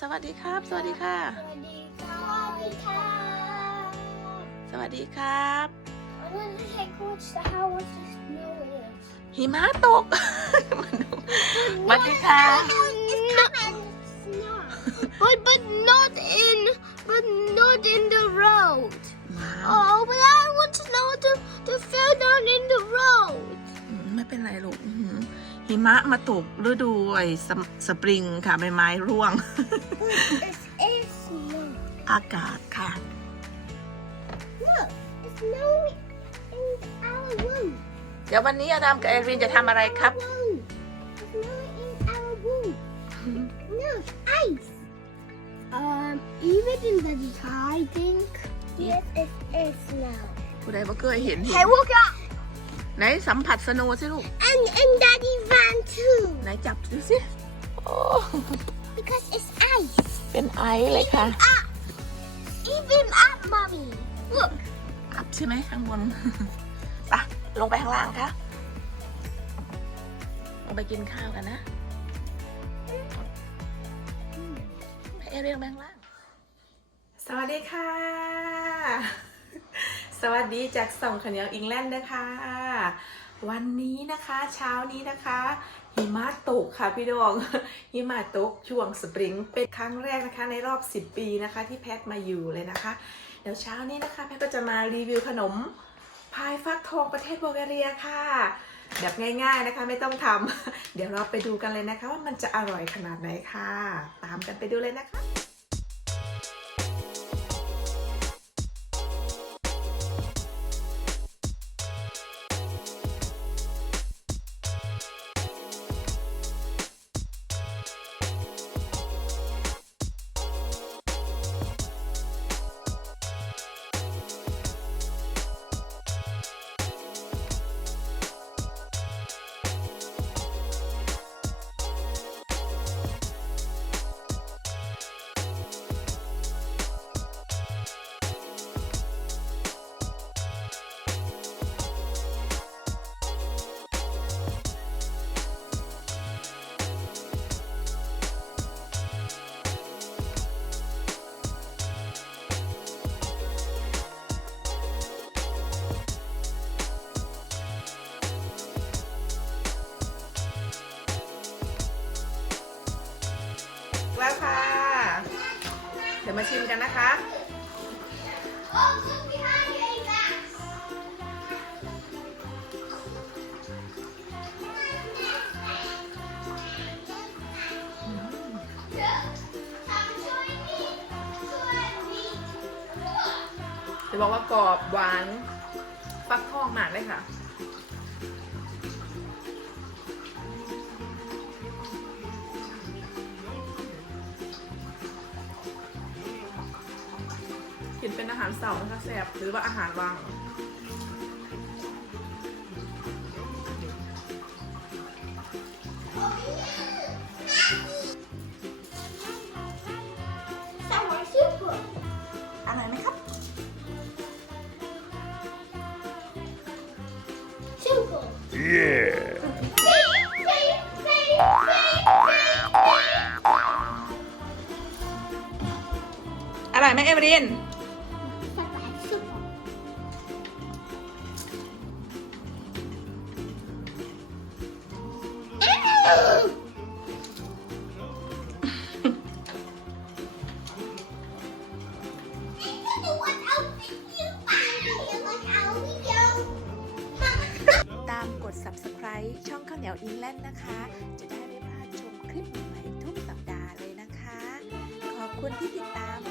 สวัสดีครับ สวัสดีค่ะ สวัสดีครับ สวัสดีครับสวัสดีครับ I want to take a watch the how much the snow is. หิมะตก มาดูสวัสดีค่ะ But but not in but not in the road. ว้าว Oh, but I want to know to to fell down in the road. หิมะมาตกฤดูไอ้สมสปริงค่ะใบไม้ร่วง It is snow. อากาศค่ะ Look, it's snowing in our room. เดี๋ยววันนี้อาดามกับเอรินจะทำอะไรครับ Room. It's snowing in our room. No, ice. Um, even in the sky, I think. Yes, it is snow. ผู้ใดบ่เคยเห็นหิ Hey, ม look out! ไหนสัมผัสสโนว์สิลูก And and Daddy ran too ไหนจับดูสิ โอ้ because it's ice. เป็นไอซ์เลยค่ะ Up, even up, mommy. Look. อัพใช่ไหมข้างบน ไปะลงไปข้างล่างค่ะลงไปกินข้าวกันนะให้เอเรียลงไปข้างล่าง สวัสดีค่ะ สวัสดีจากส่องขาวเหนียวอิงแลนด์นะคะ วันนี้นะคะเช้านี้นะคะหิมะตกค่ะพี่ดองหิมะตกช่วงสปริงเป็นครั้งแรกนะคะในรอบ 10 ปีนะคะที่แพทมาอยู่เลยนะคะ เดี๋ยวเช้านี้นะคะแพทก็จะมารีวิวขนมพายฟักทองประเทศโบลแกเรียค่ะ แบบง่ายๆนะคะไม่ต้องทำเดี๋ยวเราไปดูกันเลยนะคะว่ามันจะอร่อยขนาดไหนค่ะ ตามกันไปดูเลยนะคะ มาชิมกันนะคะ Oh, look behind you, Max. จะบอกว่ากรอบหวานฟักทองมากเลยค่ะ เป็นอาหารเสาร์นะคะแซ่บหรือว่าอาหารว่าง Sour super. อร่อยไหมครับ Super. Yeah. Say, say, say, อร่อยไหมเอเวริน ตามกด subscribe ช่องข้าวเหนียวอิงแลนด์นะคะ จะได้ไม่พลาดชมคลิปใหม่ทุกสัปดาห์เลยนะคะ ขอบคุณที่ติดตาม